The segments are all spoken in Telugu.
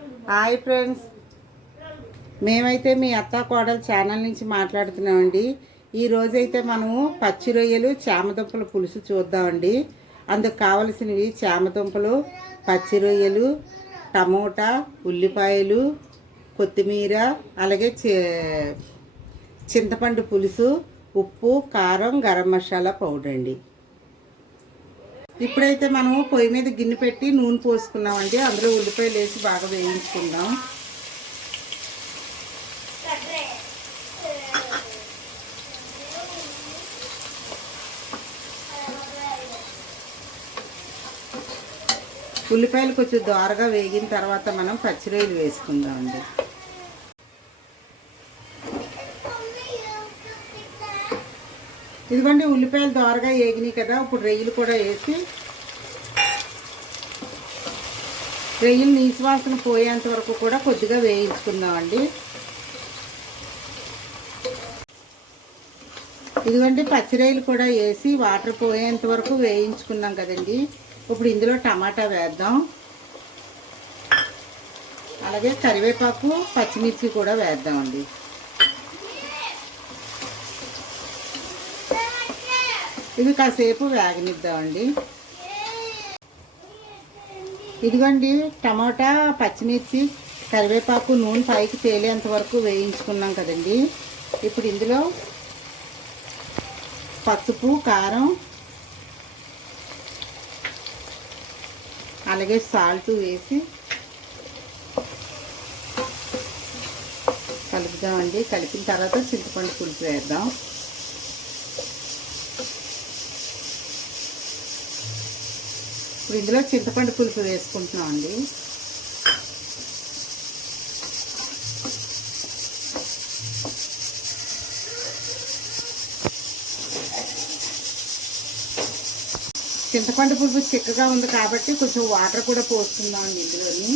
Hi friends. మేమైతే మీ అత్త కోడలు ఛానల్ నుంచి మాట్లాడుతున్నామండి. ఈరోజైతే మనము పచ్చి రొయ్యలు చామదుంపల పులుసు చూద్దామండి. అందుకు కావలసినవి చామదుంపలు పచ్చి రొయ్యలు టమోటా ఉల్లిపాయలు కొత్తిమీర అలాగే చింతపండు పులుసు ఉప్పు కారం గరం మసాలా పౌడర్ అండి. ఇప్పుడైతే మనము పొయ్యి మీద గిన్నె పెట్టి నూనె పోసుకున్నామండి. అందులో ఉల్లిపాయలు వేసి బాగా వేయించుకుందాం. ఉల్లిపాయలు కొంచెం దోరగా వేగిన తర్వాత మనం పచ్చిరొయ్యలు వేసుకుందామండి. ఇదిగోండి ఉల్లిపాయలు దోరగా వేగినాయి కదా. ఇప్పుడు రొయ్యలు కూడా వేసి రొయ్యలు నీసు వాసన పోయేంత వరకు కూడా కొద్దిగా వేయించుకుందామండి. ఇదిగోండి పచ్చిరొయ్యలు కూడా వేసి వాటర్ పోయేంత వరకు వేయించుకున్నాం కదండి. ఇప్పుడు ఇందులో టమాటా వేద్దాం. అలాగే కరివేపాకు పచ్చిమిర్చి కూడా వేద్దామండి. ఇది కాసేపు వేగనిద్దామండి. ఇదిగోండి టమాటా పచ్చిమిర్చి కరివేపాకు నూనె పైకి తేలేంత వరకు వేయించుకున్నాం కదండి. ఇప్పుడు ఇందులో పసుపు కారం అలాగే సాల్ట్ వేసి కలుపుదామండి. కలిపిన తర్వాత చింతపండు పులుపు వేద్దాం. ఇప్పుడు ఇందులో చింతపండు పులుసు వేసుకుంటున్నాం అండి. చింతపండు పులుపు చిక్కగా ఉంది కాబట్టి కొంచెం వాటర్ కూడా పోసుకుందాం అండి ఇందులోని.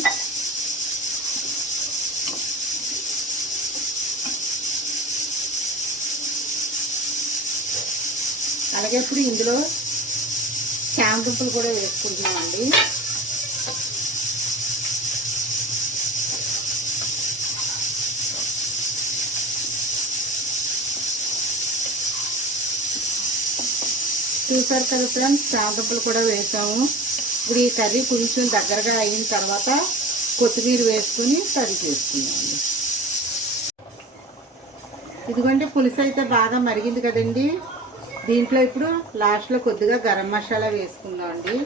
అలాగే ఇప్పుడు ఇందులో చామదుంపలు కూడా వేసుకుంటున్నామండి. చూసారు కదా ఫ్రెండ్స్ చామదుంపలు కూడా వేసాము. ఇప్పుడు ఈ కర్రీ కొంచెం దగ్గరగా అయిన తర్వాత కొత్తిమీర వేసుకుని కర్రీ చేసుకున్నామండి ఇదిగోండి పులుసు అయితే బాగా మరిగింది కదండి. దీంట్లో ఇప్పుడు లాస్ట్లో కొద్దిగా గరం మసాలా వేసుకుందామండి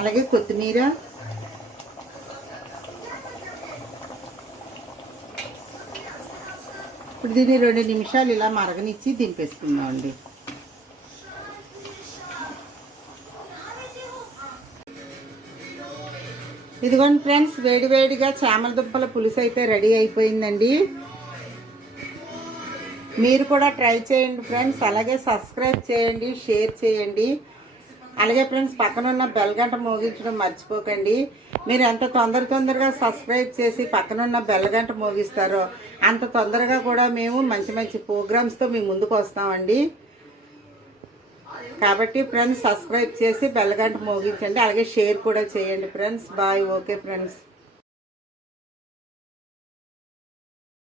అలాగే కొత్తిమీర. ఇప్పుడు దీన్ని రెండు నిమిషాలు ఇలా మరగనిచ్చి దింపేసుకుందాం అండి. ఇదిగోండి ఫ్రెండ్స్ వేడివేడిగా చామల దుంపల పులుసు అయితే రెడీ అయిపోయిందండి. మీరు కూడా ట్రై చేయండి ఫ్రెండ్స్. అలాగే సబ్స్క్రైబ్ చేయండి షేర్ చేయండి. అలాగే ఫ్రెండ్స్ పక్కన ఉన్న బెల్ గంట మోగించడం మర్చిపోకండి. మీరు ఎంత తొందర తొందరగా సబ్స్క్రైబ్ చేసి పక్కన ఉన్న బెల్ గంట మోగిస్తారో అంత తొందరగా కూడా మేము మంచి మంచి ప్రోగ్రామ్స్తో మీ ముందుకు వస్తామండి. కాబట్టి ఫ్రెండ్స్ సబ్స్క్రైబ్ చేసి బెల్ గంట మోగించండి. అలాగే షేర్ కూడా చేయండి ఫ్రెండ్స్. బాయ్. Okay friends.